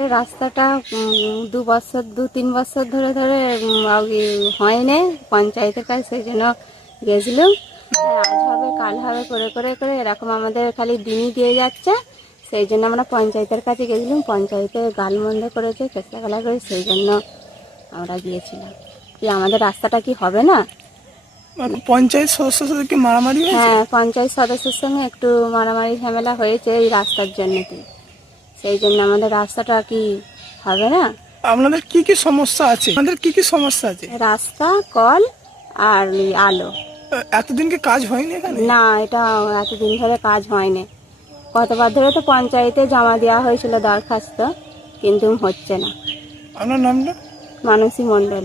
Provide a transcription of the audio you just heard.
এই রাস্তাটা 2-3 বছর ধরে হয়নি, পঞ্চায়েতের কাছে সেই জন্য গেছিলাম। আজ হবে কাল হবে করে করে করে এরকম আমাদের খালি দিনই দিয়ে যাচ্ছে। সেই জন্য আমরা পঞ্চায়েতের কাছে গেছিলাম, পঞ্চায়েতে গালমন্দ করেছে, চেষ্টা করে, সেই জন্য আমরা গিয়েছিলাম। কি আমাদের রাস্তাটা কি হবে না? পঞ্চায়েত সদস্যের সাথে কি মারামারি হয়েছে? হ্যাঁ, পঞ্চায়েত সদস্যের সঙ্গে একটু মারামারি ঝামেলা হয়েছে এই রাস্তার জন্য। সেই জন্য আমাদের রাস্তাটা কি হবে না। আপনাদের কি কি সমস্যা আছে? আমাদের কি কি সমস্যা আছে? রাস্তা, কল আর আলো। এতদিন কি কাজ হয়নি এখানে? না, এটা এতদিন ধরে কাজ হয়নি। কতবার ধরে তো পঞ্চায়েতে জমা দেওয়া হয়েছিল দরখাস্ত, কিন্তু হচ্ছে না। আপনার নামটা? মানসী মণ্ডল।